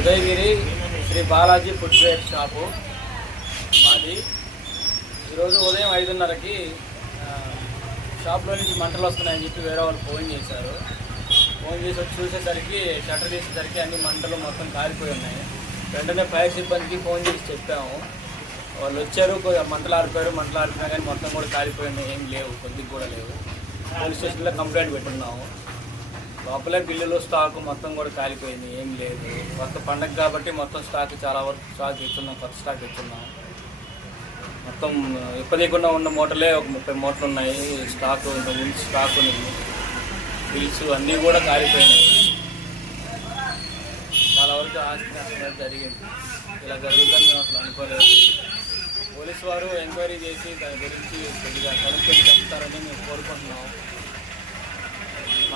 Udayagiri Sri Balaji footwear shop. మాది. ఈరోజు ఉదయం ఐదున్నరకి షాప్లో నుంచి మంటలు వస్తున్నాయని చెప్పి వేరే వాళ్ళు ఫోన్ చేశారు. ఫోన్ చేసి వచ్చి చూసేసరికి షట్టర్ తీసేసరికి అన్ని మంటలు మొత్తం కాలిపోయి ఉన్నాయి. వెంటనే ఫైర్ సిబ్బందికి ఫోన్ చేసి చెప్పాము. వాళ్ళు వచ్చారు కొద్దిగా మంటలు ఆరిపోయారు మంటలు ఆరిపోయినా కానీ మొత్తం కూడా కాలిపోయి ఉన్నాయి. ఏం లేవు కొద్దిగా కూడా లేవు. పోలీస్ స్టేషన్లో కంప్లైంట్ పెట్టున్నాము. లోపలే బిల్లులు స్టాక్ మొత్తం కూడా కాలిపోయింది. ఏం లేదు. కొత్త పండగ కాబట్టి మొత్తం స్టాక్ చాలా వరకు స్టాక్ ఇచ్చున్నాం కొత్త స్టాక్ ఇచ్చున్నాం మొత్తం ఇప్పలేకుండా ఉన్న మూటలే ఒక ముప్పై మూటలు ఉన్నాయి. స్టాక్ ఇంకా ముందు స్టాక్ ఉంది. బిల్స్ అన్నీ కూడా కాలిపోయినాయి. చాలా వరకు ఆస్తి నష్టం జరిగింది. ఇలా జరుగుతుందని మేము అసలు అనుకోలేదు. పోలీసు వారు ఎంక్వైరీ చేసి దాని గురించి కొద్దిగా కనుక్కొని చెప్తారని మేము కోరుకుంటున్నాం.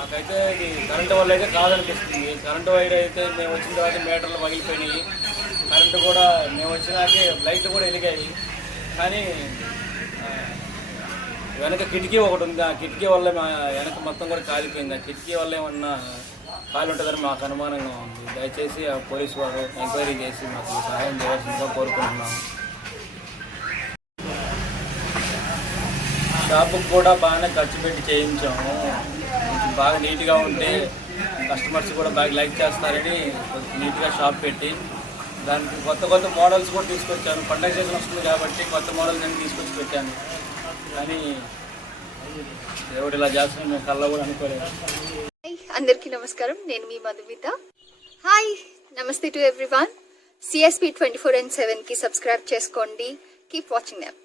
మాకైతే ఇది కరెంటు వల్ల అయితే కాదనిపిస్తుంది. కరెంటు వైర్ అయితే మేము వచ్చిన తర్వాత మీటర్లు పగిలిపోయినాయి. కరెంటు కూడా మేము వచ్చినాకే లైట్లు కూడా వెలిగాయి. కానీ వెనక కిటికీ ఒకటి ఉంది. ఆ కిటికీ వల్ల మా వెనక మొత్తం కూడా కాలిపోయింది. ఆ కిటికీ వల్ల ఏమన్నా కాలు ఉంటుందని మాకు అనుమానంగా ఉంది. దయచేసి ఆ పోలీసు వారు ఎంక్వైరీ చేసి మాకు సహాయం చేయాల్సిందిగా కోరుకుంటున్నాము. షాపుకి కూడా బాగానే ఖర్చు పెట్టి చేయించాము. బాగా నీట్గా ఉంటే కస్టమర్స్ కూడా బాగా లైక్ చేస్తారని కొంచెం నీట్గా షాప్ పెట్టి దానికి కొత్త కొత్త మోడల్స్ కూడా తీసుకొచ్చాను. పండగ సీజన్ వస్తుంది కాబట్టి కొత్త మోడల్స్ నేను తీసుకొచ్చి పెట్టాను. కానీ దేవుడు ఇలా చేస్తున్నా మేము కళ్ళ కూడా అనుకోలేదు. హాయ్ అందరికీ నమస్కారం. నేను మీ Madhumita. Hi namaste to everyone. CSP twenty four and సెవెన్కి సబ్స్క్రైబ్ చేసుకోండి. Keep watching app